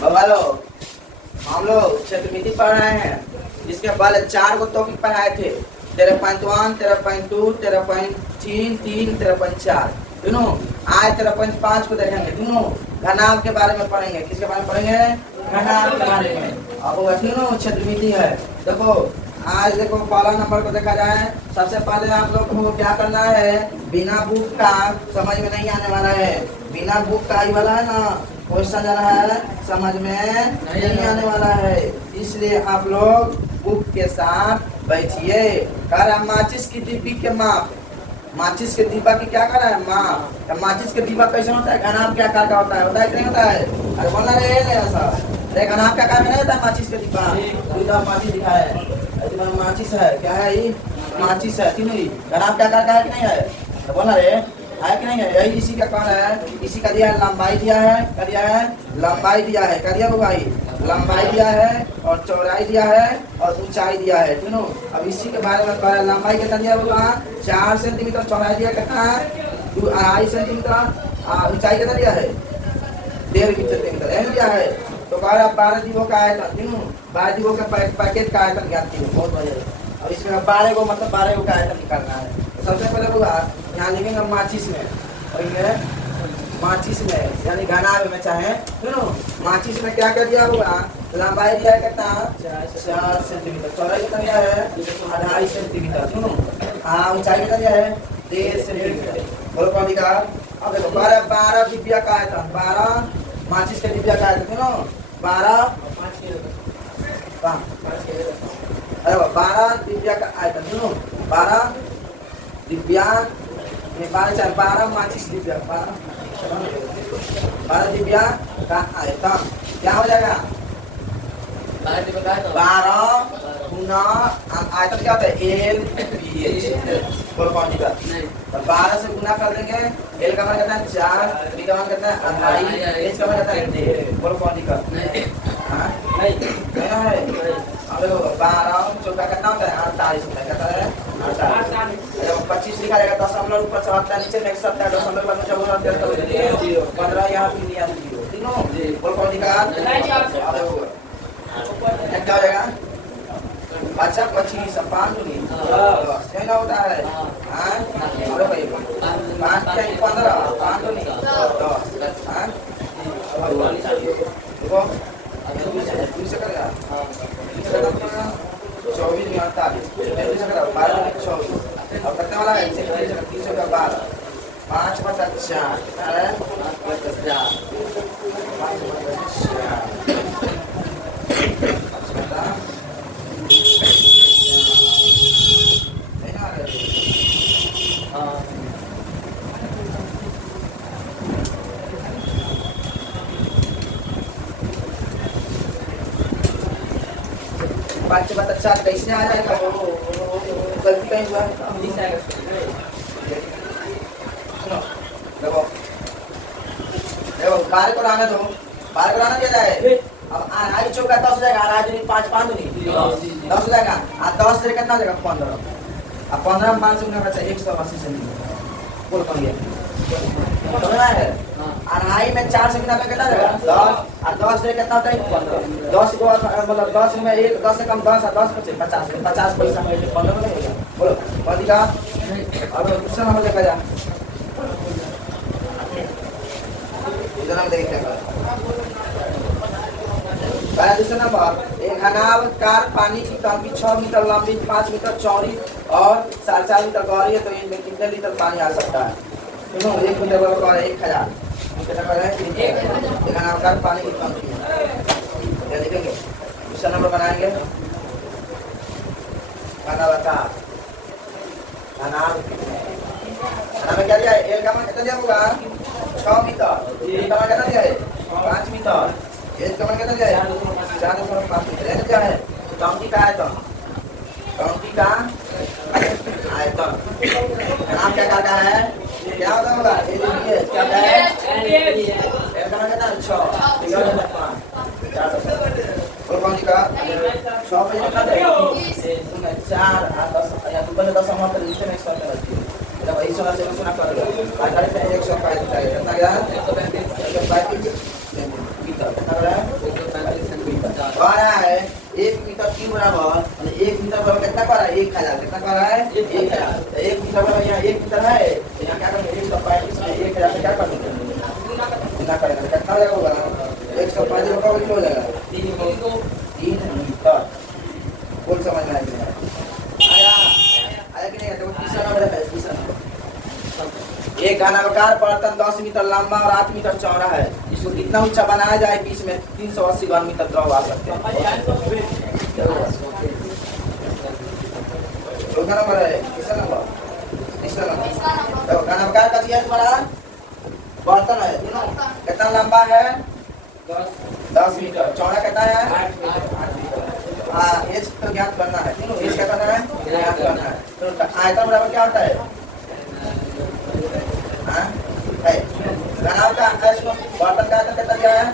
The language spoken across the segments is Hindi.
बाबा लोग, हम लोग क्षेत्रमिति पढ़ रहे हैं, जिसके पहले 4 को टॉपिक पढ़ाए थे। 13.1, 13.2, 13.3, 13.4 तीनों। आज 13.5 को देखेंगे। तीनों घनाभ के बारे में पढ़ेंगे। किसके बारे में पढ़ेंगे? घनाभ के बारे में। अब वो तीनों क्षेत्रमिति है। देखो आज देखो पहला नंबर को देखा जाए। सबसे पहले आप लोग को क्या करना है, बिना बुक का समझ में नहीं आने वाला है। बिना बुक का ही वाला है ना, क्वेश्चन जा रहा है, समझ में नहीं आने वाला है। इसलिए आप लोग बुक के साथ बैठिए। कह रहा माचिस की डिब्बी के माप, माचिस के डिब्बा की क्या कर रहा है? माप। तो माचिस के डिब्बा कैसे होता है? घनाभ के आकार का होता है कि नहीं होता है? अरे बोलना रे ऐसा, अरे घनाभ के आकार में नहीं होता है माचिस के डिब्बा। माचिस दिखा है, माचिस है, क्या है ये? माचिस है। तीनों ही घनाभ के आकार का है कि नहीं है? तो बोलना रे है कि नहीं है? यही इसी का कौन है? इसी का दिया है, लंबाई दिया है। क्या दिया है? लंबाई दिया है। क्या दिया भाई? लंबाई दिया है और चौड़ाई दिया है और ऊंचाई दिया है। तीनों। अब इसी के बारे में कह रहा है, लंबाई कितना दिया होगा? 4 सेंटीमीटर। चौड़ाई दिया कितना है? 2.5 सेंटीमीटर। ऊंचाई कितना दिया है? 1.5 सेंटीमीटर। यही दिया है। तो कह रहा 12 दीवों का आयतन। तीनों 12 दीवों के पैकेट का आयतन ज्ञात कीजिए। बहुत बढ़िया। अब इसमें 12 को मतलब 12 को का आयतन निकालना है। तो सबसे पहले होगा यहाँ लिखेंगे माचिस में, और ये माचिस में यानी घनाभ में चाहे। सुनो माचिस में क्या क्या दिया होगा? लंबाई दिया है कितना? 4 सेंटीमीटर। चौड़ाई कितना दिया है? 2.5 सेंटीमीटर। सुनो हाँ, ऊंचाई कितना दिया है? 1.5 सेंटीमीटर। बोलो कौन दिखा? अब देखो 12 डिब्बिया का आयतन, 12 माचिस के डिब्बिया का आयतन। सुनो 12 अरे 12 डिब्बिया का आयतन। सुनो 12 डिब्बिया, 12 माचिस डिब्बिया, 12 डिब्बिया का आयतन क्या हो जाएगा? 12 गुना आयतन क्या होता है? L P H. बोलो कौन दिखा? 12 से गुना कर देंगे। एल का मान कितना है? 4, बी का मान कितना है? 2.5, एच का मान कितना है? 1.5। बोलो कौन दिखा? नहीं है। अब 12 चौका कितना होता है? 48 होता है। कितना है? 48। 25 लिखा जाएगा। दशमलव ऊपर 77 नीचे में 71 दशमलव बाद में 15 यहाँ भी लिया 0। तीनों बोलो कौन दिखा? क्या हो जाएगा? अच्छा 25 5 नहीं ना होता है। अरे भाई 5 15 5 नहीं 10 दूसरे करेगा 24 में 48 दूसरे करेगा 12 में 24। अब कितने वाला है? 300 का 12 5/4 है 5/4 कैसे आ जाएगा? गलती कहीं हुआ है? देखो देखो 12 को लाना दो, 12 को लाना क्या जाए? अब आधा चौका 10 हो जाएगा। आधा 5 5 नहीं 10 हो जाएगा। 10 से कितना हो जाएगा? 15। अब 15 में 5 से गुना बचा 180 सेंटीमीटर। बोल कौन गया? समझना है? अढ़ाई में 4 से गुना कितना जाएगा? 10। और 10 से कितना होता है? 15। 10 को मतलब 10 में 1 10 से कम 10 और 10 बचे 50 50 पैसा में 15 में नहीं होगा। बोलो कौन दिखा? अब दूसरा नंबर देखा जाए। दूसरा नंबर देखिए पहला। दूसरा नंबर एक घनाभ कार पानी की टंकी 6 मीटर लंबी, 5 मीटर चौड़ी और 4.5 मीटर गहरी है। तो इनमें कितने लीटर पानी आ सकता है? सुनो 1 मीटर बराबर 1000 कितना कर रहे हैं? घनाभ कार पानी की टंकी क्या लिखेंगे? दूसरा नंबर बनाएंगे हमें क्या दिया है? एल का मान कितना दिया होगा? 6 मीटर। एल का मान कितना दिया है? 5 मीटर। एच का मान कितना दिया है? 4.5 मीटर। एल क्या है? टंकी का आयतन, टंकी का आयतन। नाम क्या कहता है? क्या होता होगा? एल क्या है? एल का मान कितना है? 6 और कौन सी का 6 पे कितना दे? 4 और 10 या 2 10 हम पर नीचे में 100 कर दिए। मतलब 100 से सुना कर लो। आ करे 100 का कितना गया? मीटर कितना बड़ा है? 135 सेंटीमीटर। आ रहा है 1 मीटर क्यूब बराबर, और 1 मीटर बराबर कितना कर रहा है? 1000। कितना कर रहा है? 1000। 1 मीटर बराबर यहाँ 1 मीटर है, तो यहाँ क्या करेंगे? 135 में 1000 से क्या कर देंगे? गुना करेंगे। कितना हो जाएगा? 105 का किलो हो जाएगा 3 मीटर। कौन समझ में आया? आया आया कि नहीं? तो तीसरा नंबर है, तीसरा नंबर। एक घनाकार बर्तन 10 मीटर लंबा और 8 मीटर चौड़ा है। इसको कितना ऊंचा बनाया जाए कि इसमें 380 घन मीटर द्रव आ सकते हैं? चौथा नंबर है, तीसरा नंबर। तीसरा नंबर तो घनाकार का चीज बड़ा बर्तन है, कितना लंबा है? 10 मीटर। चौड़ा कितना है? 8 मीटर। हाँ, एच तो ज्ञात करना है। एच क्या करना है? ज्ञात करना है। तो आयतन बराबर क्या होता है? घनाव का बर्तन का आयतन कितना दिया है?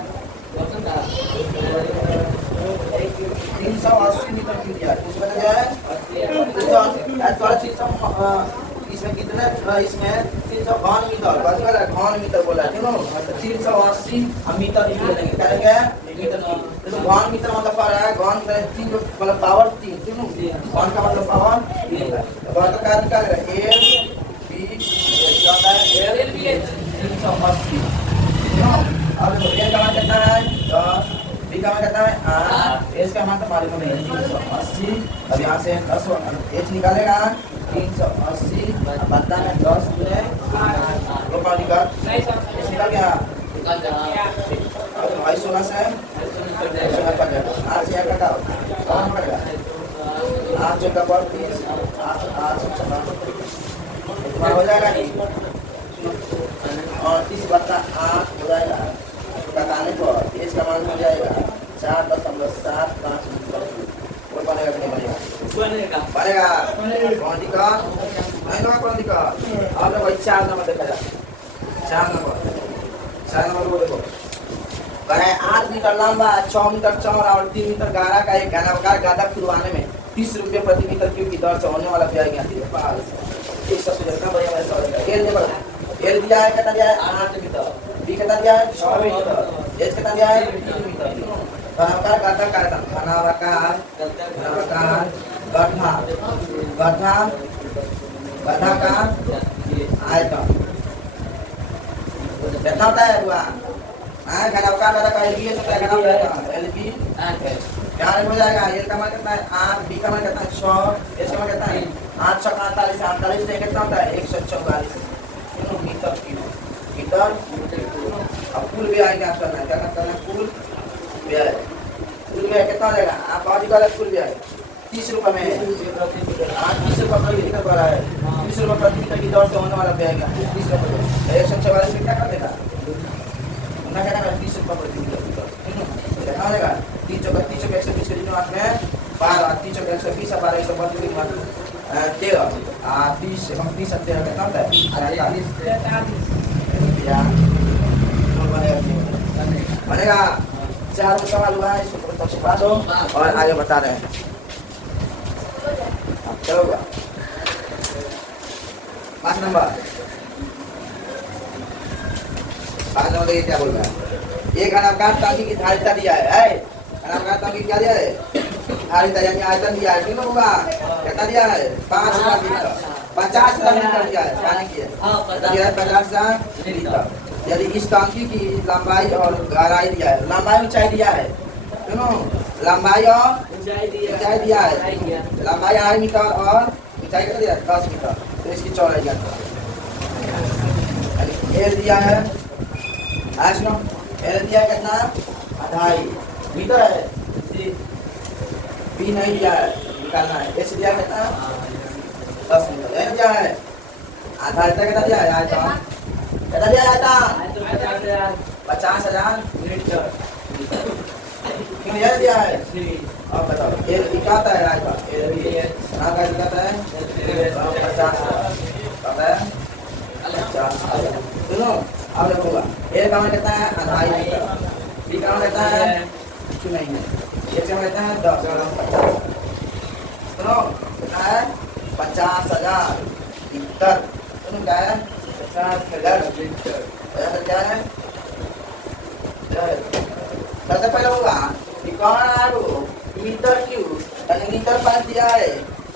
380 मीटर क्यूब दिया है। कुछ बता दिया है? 380 इसमें कितने? इसमें 300 घन मीटर बचल है, घन मीटर बोला है, क्यों? 380 मीटर लिख लेंगे, क्या लेंगे? मीटर। तो घन मीटर मतलब पर है, घन मीटर 3 मतलब पावर 3, क्यों? घन का मतलब पावर 3 है। तो बर्तन का आयतन क्या है? एल बी होता है, एल बी 380। अब देखो एल का मान कितना है? 10, बी का मान कितना है? 8, एच का मान तो मालूम नहीं है 380। अब यहाँ से 10 एच निकालेगा 380 बता है 10 में रोपा निकाल निकाल गया। अब भाई 16 से 16 पर जाएगा। 8 से कटाओ कौन पड़ेगा? 8 जो का पर 30 8 8 हो जाएगा नहीं, और 30 बता 8 हो जाएगा। कटाने पर एच का मान हो जाएगा 4.75 मीटर। और बनेगा कि नहीं बनेगा? बनेगा। कौन दिक्कत नहीं होगा? कौन दिक्कत? अब भाई 4 नंबर देखा जाए। 4 नंबर को देखो, कहे 8 मीटर लंबा, 6 मीटर चौड़ा और 3 मीटर गहरा का एक घनाकार गड्ढा खुदवाने में 30 रुपये प्रति मीटर क्यूब की दर से होने वाला व्यय ज्ञात कीजिए। एल दिया है, कितना दिया है? 8 मीटर। बी कितना दिया है? 6 मीटर। एच कितना दिया है? 3 मीटर। घनाकार गड्ढा का आयतन, घनाकार गड्ढा का आयतन कितना होता है बुआ? घनाकार गड्ढा का एलबी होता है, घनाकार एलबी क्या हो जाएगा? एल का मान कितना है? 8, बी का मान कितना है? 6, एच का मान कितना है? 8 6 48 48 से कितना होता है? 144 मीटर क्यूब। मीटर अब कुल व्यय क्या करना है? क्या करना है? कुल व्यय कितना हो जाएगा? आप आज का कुल व्यय 30 रुपये में 30 रुपये प्रति मीटर पर है। 30 रुपये प्रति मीटर की दर से होने वाला व्यय 30 रुपये 144 में क्या कर देगा? उतना क्या करेगा? 30 रुपये प्रति मीटर कितना हो जाएगा? 30 चौका 120 के दिन में 12 30 चौका 120 12 132 13 30 हम 30 13 कितना होता है? 43 बनेगा। 4 सवाल हुआ है, इसको तक छुपा दो और आगे बता रहे हैं। चलो 5 नंबर देखिए क्या बोल रहा है। एक घनाकार टांकी की धारिता दिया है। घनाकार टांकी क्या दिया है? धारिता यानी आयतन दिया है। कितना होगा? कितना दिया है? 5000 लीटर 50,000 लीटर दिया है पानी की, दिया है 50,000 लीटर। यदि इस टांकी की लंबाई और गहराई दिया है, लंबाई ऊंचाई दिया है, सुनो लंबाई और ऊंचाई दिया है। लंबाई 8 मीटर और ऊंचाई कितना दिया है? 10 मीटर। तो इसकी चौड़ाई क्या एल दिया है? सुनो एल दिया है कितना? 2.5 मीटर है। बी नहीं दिया है, निकालना है। एच दिया कितना? 10 मीटर। एल दिया है आधा लीटर। कितना दिया है? आयतन कितना दिया है? आयतन 50,000 लीटर क्लियर दिया है। अब बताओ एल क्या आता है? आयतन एल बी कहाँ का दिखाता है? 50,000 पता है 50,000। सुनो अब देखोगा एल का मान कितना है? 2.5 मीटर। बी का मान कितना है? कुछ नहीं है। एच का मान कितना है? 10 50। सुनो कितना है? 50,000 लीटर। सुनो क्या है? 50,000 लीटर। क्या है? सबसे पहले होगा कि कौन आरो मीटर क्यू यानी मीटर पास दिया है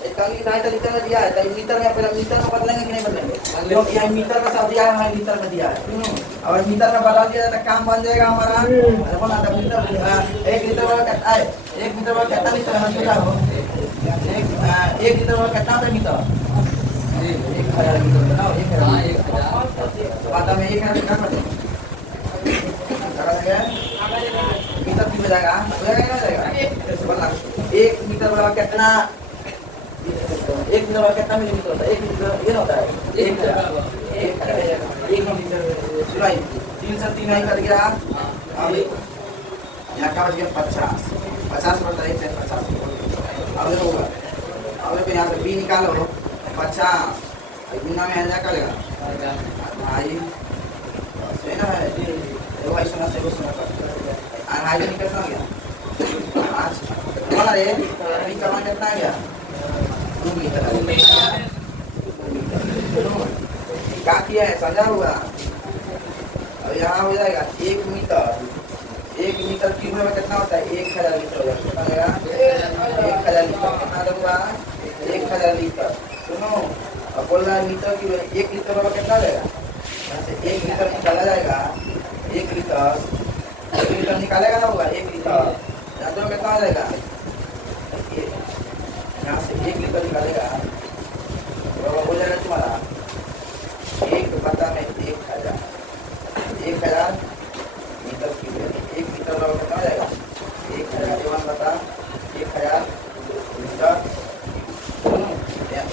एक कंगी राइट लीटर में दिया है तो मीटर में पहले मीटर में बदलेंगे कि नहीं बदलेंगे क्योंकि ये मीटर में सब दिया है हमें मीटर में दिया है अगर मीटर में बदल दिया तो काम बन जाएगा हमारा देखो ना तो मीटर 1 लीटर वाला कितना है 1 मीटर वाला कितना लीटर है बताओ 1 लीटर वाला कितना होता है मीटर 1000 लीटर बताओ 1000 बात में 1000 कितना पड़ेगा मीटर कितना जाएगा हो जाएगा ना जाएगा बोलना 1 मीटर वाला कितना 1 मीटर वाला कितना मिलीमीटर होता है 1 मीटर ये होता है 1 मीटर सुनाई 3 से 3 नहीं कर गया अब यहाँ का बच गया 50 बढ़ता है 50 अब देखो होगा अब देखो यहाँ से b निकालो 50 गुना में आ जाएगा भाई सही ना है वो भाई सुना से वो सुना और हाई निकल ना गया आज बोला रे अभी कमा कितना गया 2 मीटर क्या किया है समझा हुआ अब यहाँ हो जाएगा 1 मीटर क्यूब में कितना होता है 1000 लीटर हो जाएगा कितना होगा 1000 लीटर कितना होगा 1000 लीटर सुनो अब बोल रहा है मीटर क्यूब 1 लीटर में कितना रहेगा 1 लीटर निकाला जाएगा 1 लीटर निकालेगा ना होगा 1 लीटर यहाँ तो कितना आ जाएगा यहाँ से 1 लीटर निकालेगा तो हो जाएगा तुम्हारा 1 बटा में 1000 मीटर क्यूब 1 मीटर वाला कितना आ जाएगा 1000 बटा 1000 मीटर 1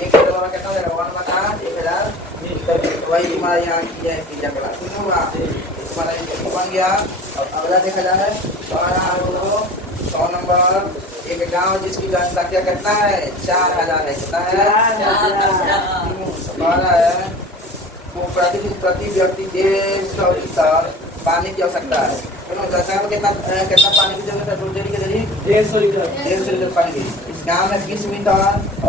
लीटर वाला कितना आ जाएगा 1 बटा 1000 मीटर वही हमारे यहाँ किया है पिज्जा क्लास सुनूंगा तुम्हारा ये बन गया अब अगला देखा जाए 100 नंबर एक गांव जिसकी जनसंख्या कितना है 4000 है कितना है 12 है वो प्रतिदिन प्रति व्यक्ति 150 लीटर पानी की आवश्यकता है जनसंख्या में कितना पानी की जरूरत है रोजाना के लिए 150 लीटर पानी की इस गांव में 20 मीटर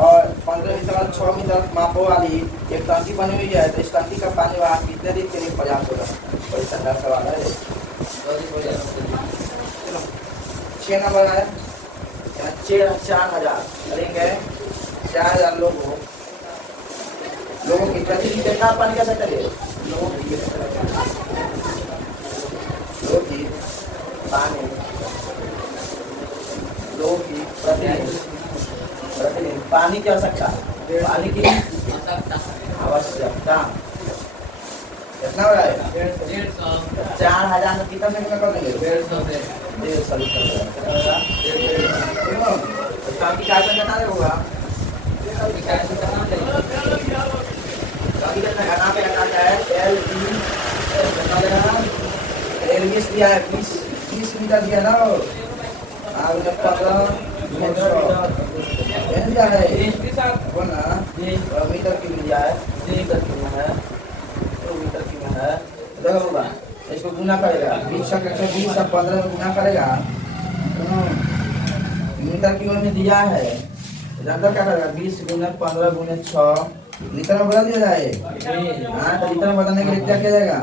और 15 मीटर 6 मीटर मापों वाली एक टंकी बनी हुई है तो इस टंकी का पानी वहाँ कितने दिन के लिए पर्याप्त होगा कोई संदा सवाल है 6 नंबर है 4000 करेंगे 4000 लोगों की प्रतिदिन कितना पानी कैसे करिए लोगों की पानी लोगों की प्रतिदिन पानी की आवश्यकता पानी की आवश्यकता कितना हो रहा है 4000 में कितना से कर देंगे 150 लीटर टंकी का कितना होगा टंकी कितना घना पे रखा है एल 20 दिया है 20 मीटर दिया ना आगे 15 दिया है वो ना मीटर की दिया है 2 मीटर की में है देखो होगा इसको गुना करेगा 20 से 120 से 15 में गुना करेगा मीटर की में दिया है जानता क्या करेगा 20 गुना 15 गुना 6 लीटर में बदल दिया जाए हाँ तो लीटर में बदलने के लिए क्या किया जाएगा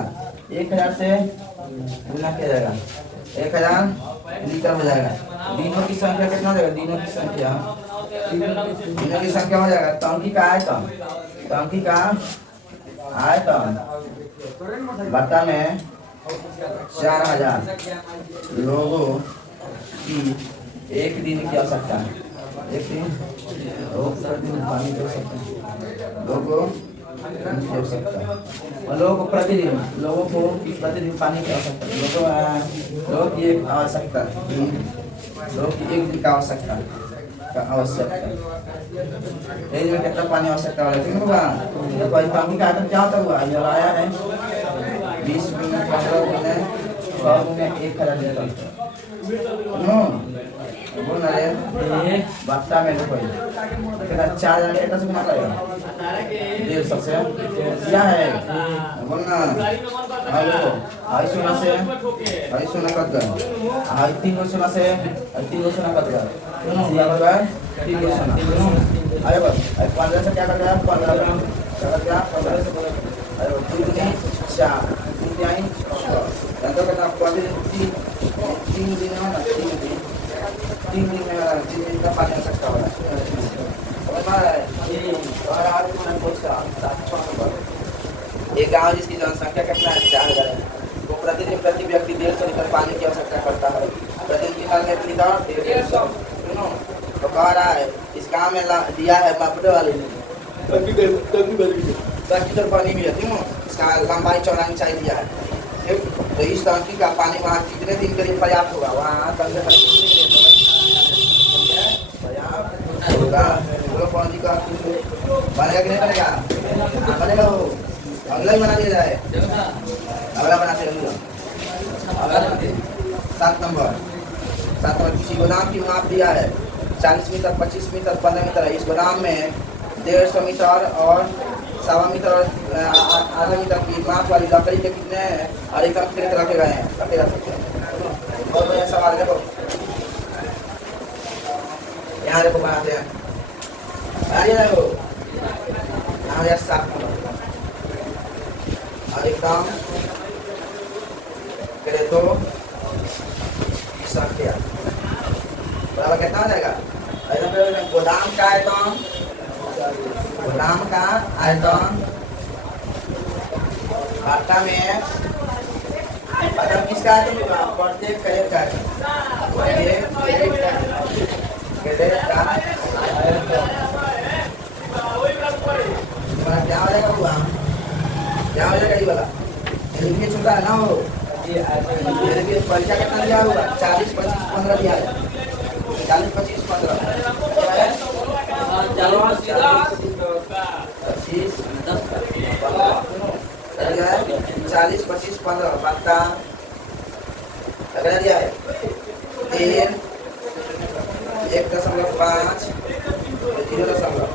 1000 से गुना किया जाएगा 1000 लीटर हो जाएगा दिनों की संख्या कितना हो जाएगा दिनों की संख्या हो जाएगा टंकी का आयतन बट्टा में 4000 लोगों की एक दिन की आवश्यकता है एक दिन प्रतिदिन पानी की आवश्यकता लोगों की आवश्यकता लोगों को प्रतिदिन पानी की आवश्यकता लोगों की एक आवश्यकता लोगों की एक दिन का आवश्यकता एक में कितना पानी आवश्यकता है ठीक होगा तो भाई पानी का आइटम क्या होता हुआ ये आया है 20 गुना 15 गुना 100 गुना 1000 लीटर नो बोल ना रे बट्टा में देखो कितना 4000 लीटर से गुना करेगा 150 से क्या है बोल ना हेलो आई सोना कट गया आई 3 सोना से 3 सोना कट गया दिया होगा 3 सोना अरे बस 15 से क्या कर गया 15 क्या कर गया 15 से अरे 3 4 3 5 6 तो कितना 15 3 दिन है ना, 3 दिन में 3 दिन का पानी आ सकता है। समझ में आ रहा है? और आज मैं पूछता एक गाँव जिसकी जनसंख्या कितना है 4000 है, वो प्रतिदिन प्रति व्यक्ति 150 लीटर पानी की आवश्यकता करता है। प्रतिदिन लीटर 150 तो कह रहा है इस गाँव में दिया है मापने वाले ने लीटर पानी भी है, क्यों इसका लंबाई चौड़ाई चाहिए दिया है। तो इस टंकी का पानी वहाँ कितने दिन के लिए पर्याप्त होगा? वहाँ पर्याप्त होगा। पानी का बनेगा कि नहीं बनेगा? बनेगा। वो अगला ही बना दिया जाए, अगला बनाते हैं। अगला 7 नंबर किसी गोदाम की माप दिया है 40 मीटर, 25 मीटर, 15 मीटर है। इस गोदाम में 150 मीटर और 1.25 मीटर और आधा मीटर की माप वाली लकड़ी के कितने और एक कितने रखे गए हैं, रखे जा सकते हैं। बहुत बढ़िया सवाल। देखो यहाँ देखो बनाते हैं, देखो यहाँ 7 नंबर और एकदम करे तो संख्या बराबर कितना हो जाएगा? गोदाम का आयतन, गोदाम का आयतन घाटा में किसका आयतन होगा? प्रत्येक कैरेट का आयतन, प्रत्येक कैरेट का आयतन क्या हो जाएगा? हुआ क्या हो जाएगा? ये वाला लिखने छूटा है ना हो। परीक्षा कितना दिया होगा? 40, 25, 15 दिया है। 40, 25, 15 40, 25, 15 पत्ता दिया है 3, 1.5, 0.5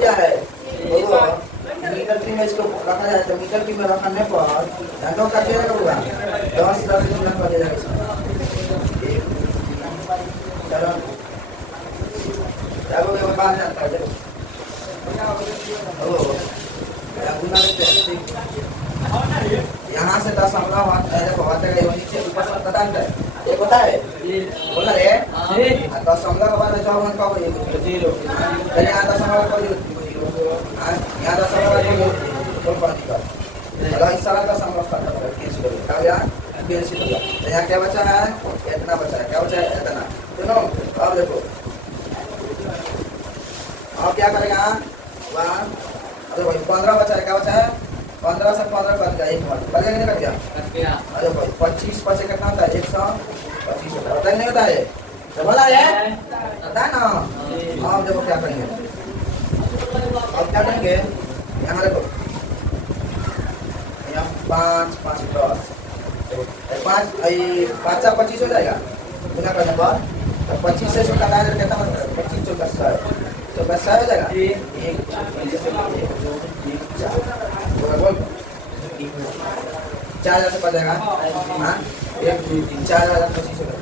क्या है? मीटर की में इसको रखा जाए तो मीटर की में रखने पर घंटों का क्या होगा? 10 गुना कर दिया जाएगा। चलो जाओगे वो बात जानता है। ओ गुना लेते हैं। यहाँ से 10 देखो होता है नीचे ऊपर से पता है ये पता है बोला रे 10 के बाद जो हम का ये 0 यहाँ 10 का यहाँ 10 का इस सारा का संभव करता है कैंसिल हो गया कैंसिल हो गया। तो यहाँ क्या बचा है? इतना बचा है। क्या बचा है? इतना। सुनो अब देखो अब क्या करेगा? वहाँ अरे भाई 15 बचा है। क्या बचा है? 15 से 15 कट गया, 1 मिनट कट गया कि नहीं कट गया? अरे भाई 25 पचे कितना होता है? 125 होता है नहीं होता है? तो बोला है पता है ना। अब देखो क्या करेंगे, अब क्या करेंगे? यहाँ देखो यहाँ 5, 5, 10 5 25 हो जाएगा गुना करने पर। तो 25 से छोटा कितना मतलब 25 चौका 100 तो 100 हो जाएगा। 1 2 3 4 बोल 4000 से पड़ जाएगा। हाँ 1 2 3 4025 होगा।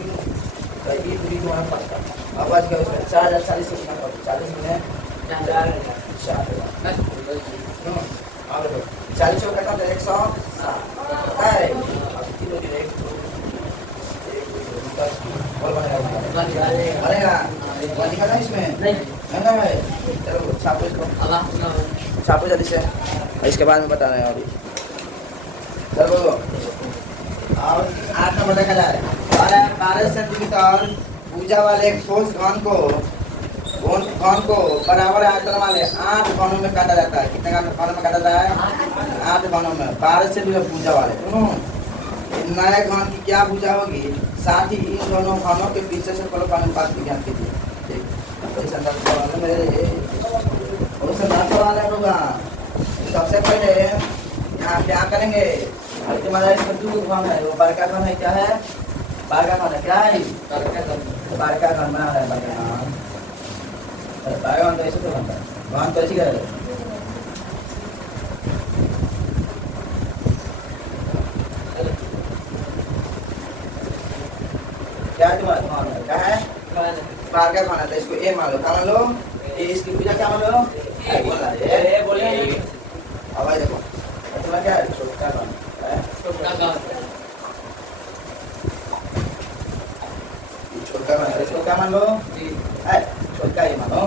तो ये दूरी तुम्हारा पड़ता अब आज क्या उसमें 4040 से कितना पड़ता? 40 में 4 अब 40 का कितना 160 है। अब किलो की एक और बनेगा बनेगा ना इसमें नहीं ना है। चलो छापो इसको, छापो जल्दी से। इसके बाद में बता रहे हैं अभी। चलो और 8 नंबर देखा जाए 12 सेंटीमीटर ऊंचा वाले ठोस घन को बराबर आयतन वाले 8 घनों में काटा जाता है। कितने घनों में काटा जाता है? 8 घनों में। 12 सेंटीमीटर भुजा वाले नए घन की क्या भुजा होगी? साथ ही इन दोनों घनों के पीछे से फल अनुपात की ज्ञान कीजिए। होगा सबसे पहले यहाँ क्या करेंगे? तुम्हारा इसमें 2 घन है। वो बड़का घन है। क्या है? बड़का घन है। क्या है? बड़का घन बना रहा है। बड़का घन तो ऐसे तो बनता है। घन तो ऐसी करे क्या तुम्हारा घन है? क्या है? बड़का घन है। तो इसको ए मान लो। क्या मान लो? इसकी पूजा क्या मान लो? बोले आवाज देखो। तुम्हारा क्या है? छोटा घन है। क्या मान लो छोटा ही मानो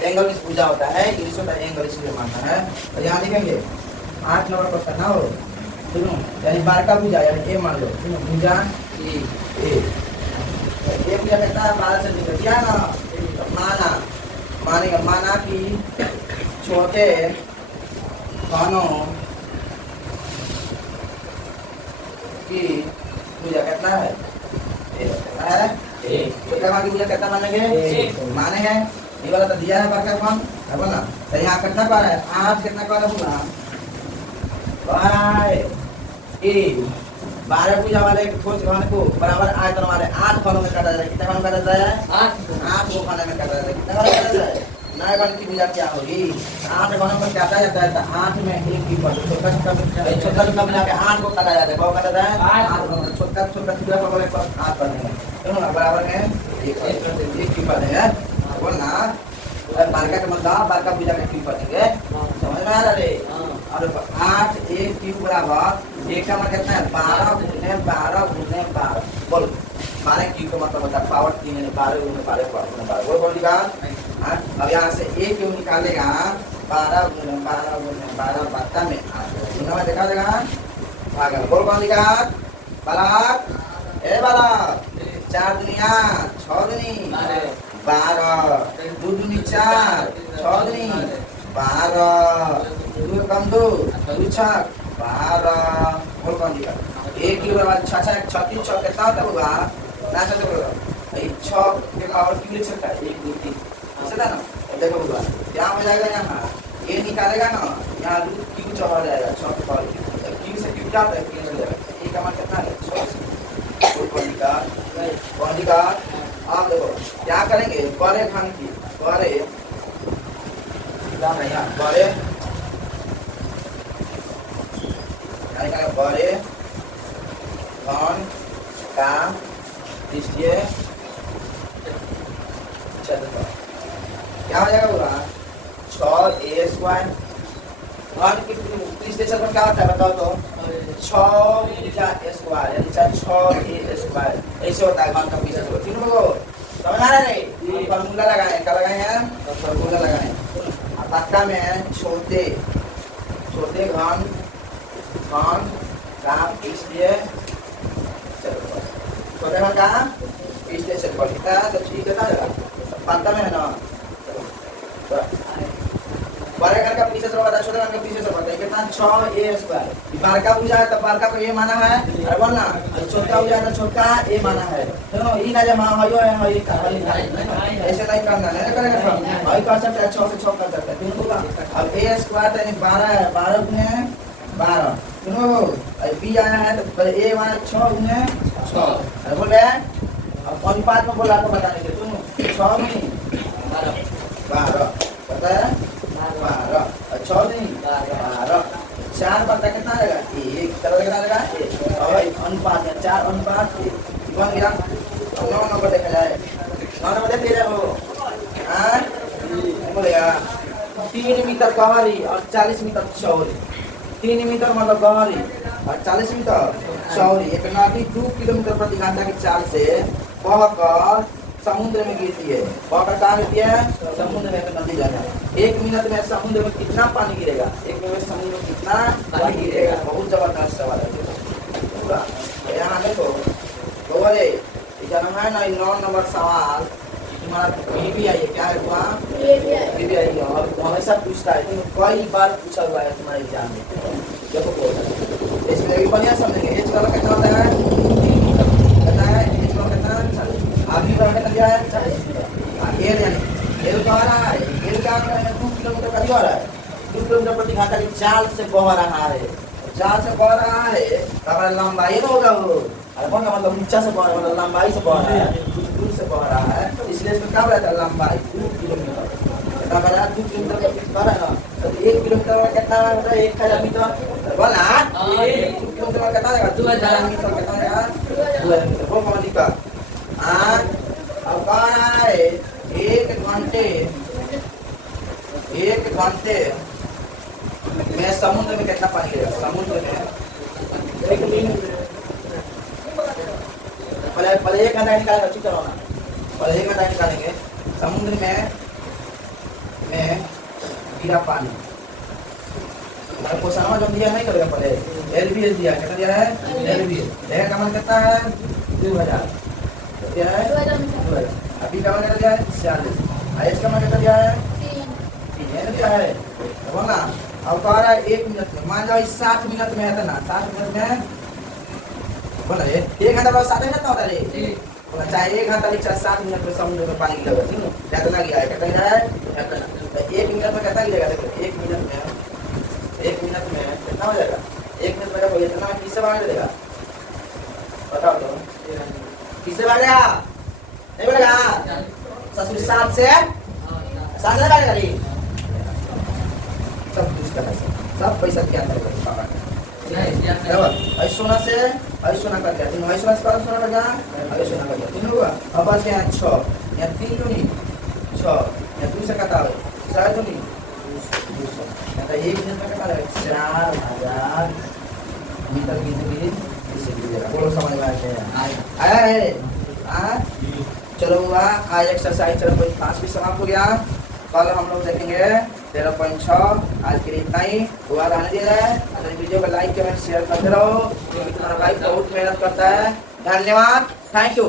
एंगल में पूजा होता है इंग्लिश में एंगल इसलिए मानता है। तो यहाँ देखेंगे 8 नंबर पर करना हो सुनो यानी 12 का भुजा यानी ए मान लो सुनो भुजा ए भुजा कितना है 12 सेंटीमीटर दिया ना। तो माना मानेगा माना कि छोटे कणों की भुजा कितना है छोटा कण की भुजा कितना मानेंगे माने हैं ये वाला तो दिया है बड़का कण है बोला। तो यहाँ कितना कण है 8 कितना कण होगा 12 भुजा वाले ठोस घन को बराबर आयतन वाले 8 खंडों में काटा जाता है। कितने खंड में काटा जाता है 8 को खंड में काटा जाता है। कितने खंड में काटा जाता है 9 खंड की भुजा क्या होगी 8 खंडों में काटा जाता है। तो 8 में एक की पर छोटा छोटा मिला के 8 को काटा जाता है। कब काटा जाता है 8 छोटा छोटा टुकड़ा पकड़ के 8 बनेगा तो बराबर में एक की पर है बोलना। बारका का मतलब बारका भुजा का क्यूब बनेंगे समझ में आ रहा रे। और 8 एक क्यूब बराबर एक का मतलब कितना है 12 गुने 12 बोल 12 क्यूब का मतलब होता है पावर 3 यानी 12 गुने 12 बोल बोल दिखा। अब यहाँ से एक क्यूब निकालेगा 12 गुने 12 बत्ता में सुना में देखा देगा भागा बोल कौन दिखा बालक ए बालक 4 दुनिया 6 दुनी 12 2 दूनी 4 6 दूनी 12 2 कम 2 2 छक 12 बोल कौन दिया एक की बराबर 6 6 36 6 कितना होता होगा ना सकते होगा 6 के पावर क्यों लिख सकता है 1 2 3 ऐसा था ना। देखो होगा क्या हो जाएगा यहाँ ये निकालेगा ना यहाँ क्यों चढ़ा जाएगा 6 के पावर क्यों से क्यों क्या होता है क्यों जाएगा एक का मान कितना है 6 कौन दिखा आप देखो क्या करेंगे बड़े खंड की बड़े बड़े बड़े खंड का पृष्ठीय क्षेत्रफल क्या हो जाएगा पूरा 6a स्क्वायर। खंड की पृष्ठीय क्षेत्रफल क्या होता है बताओ तो 6 स्क्वायर यानी 6a स्क्वायर ऐसे होता है खंड का पृष्ठीय क्षेत्रफल। तीनों को समझ आ रहा है फॉर्मूला लगाए क्या लगाए हैं फॉर्मूला लगाए पक्का में छोटे छोटे घन का पृष्ठीय क्षेत्रफल छोटे घन का पृष्ठीय क्षेत्रफल कितना है तो ठीक है ना पक्का में है ना। बड़े घर का पीछे छोटा घर का पीछे छोटा कितना 6a स्क्वायर। बारका भुजा है तो बारका को a माना है अरे बोल ना छोटा भुजा है तो छोटा a माना है तो ई ना जमा हयो है हई का ऐसे नहीं करना है करेगा हई कर सकते हैं 6 से 6 कर सकते हैं तीन होगा। अब a स्क्वायर यानी 12 है 12 गुने 12 सुनो अब b आया है तो a माना 6 गुने 6 अरे बोल रहे अब अनुपात में बोला तो बताने के सुनो 6 गुने 12 पता है 12 6 नहीं 12 4 बटा कितना आएगा 1 तरह कितना आएगा 1 और अनुपात है 4 अनुपात 1 बन गया। 9 नंबर देखा जाए 9 नंबर दे रहे हो हां बोलेगा 3 मीटर गहरी और 40 मीटर चौड़ी 3 मीटर मतलब गहरी और 40 मीटर चौड़ी एक नदी 2 किलोमीटर प्रति घंटा की चाल से बहकर समुद्र में गिरती है। बहकर कहाँ गिरती है समुद्र में नदी जाना 1 मिनट में समुद्र में कितना पानी गिरेगा 1 मिनट में समुद्र में कितना पानी गिरेगा। बहुत जबरदस्त सवाल है पूरा यहाँ देखो तो बोले जन्म है ना 9 नंबर सवाल तुम्हारा भी आई है क्या है हुआ भी आई है और हमेशा पूछता है तुम कई बार पूछा हुआ है तुम्हारे एग्जाम में देखो बोल इसमें भी बढ़िया समझेंगे एच का कितना होता है एच का कितना आगे बढ़ के दिया है एल यानी एल कह रहा है एल क्या कर रहा है 2 किलोमीटर का दिया रहा है 2 किलोमीटर प्रति घंटा की चाल से बह रहा है चाल से बह रहा है तो हमारा लंबाई ना होगा वो अरे कौन मतलब ऊंचा से बह रहा है मतलब लंबाई से बह रहा है कुछ दूर से बह रहा है इसलिए इसमें क्या रहता है लंबाई 2 किलोमीटर कितना बड़ा 2 किलोमीटर का बह रहा है ना तो 1 किलोमीटर में कितना होता है 1000 मीटर बोला 1 किलोमीटर में कितना आएगा 2000 मीटर कितना आएगा 2000 मीटर वो कौन लिखा अब कह रहा है 1 घंटे में समुद्र में कितना पानी गिरेगा समुद्र में पहले 1 घंटा निकालेगा ठीक है ना और 1 घंटा निकालेंगे। समुद्र में गिरा पानी, हमारा क्वेश्चन जो दिया नहीं करेगा पहले, एलबीएस दिया, कितना दिया है? एलबीएस लेगा का मान कितना है? 2000 दिया है, 2000। अभी का मान कितना दिया है? 46। आइस का मान कितना दिया है? 3 दिया है। तो ना अब कह रहा है 1 मिनट में, मान जाओ 7 मिनट में है ना, 7 मिनट में बोला ये 1 घंटा बाद 7 मिनट होता है, बोला चाहे 1 घंटा लिख, चाहे 7 मिनट में समुद्र में पानी गिरेगा, ठीक है? कितना गया है? कितना गया है? कितना? तो 1 मिनट में कितना गिरेगा? देखो 1 मिनट में कितना हो जाएगा? 1 मिनट में देखो इतना किससे भाग देगा? बताओ तो किससे भागेगा? नहीं बोलेगा? 7 से भागेगा नहीं, सब कुछ करना, सब पैसा क्या करेगा पापा? सोना से सोना कर दिया, 3 सोना से सोना कर दिया, सोना कर दिया, 3 होगा। अब बच गया 6, या 3 दूनी 6, या 2 से कटा 4 दूनी 200, या 1 मिनट में कटा 4000 मीटर की दूरी इससे गिरेगा। बोलो समझ में आया है? चलो हुआ आज एक्सरसाइज 0.5 भी समाप्त हो गया। कल हम लोग देखेंगे 13.6। आज के लिए इतना ही, हुआ रहने दिया है। अगर वीडियो को लाइक कमेंट शेयर करते रहो, क्योंकि तुम्हारा भाई बहुत मेहनत करता है। धन्यवाद, थैंक यू।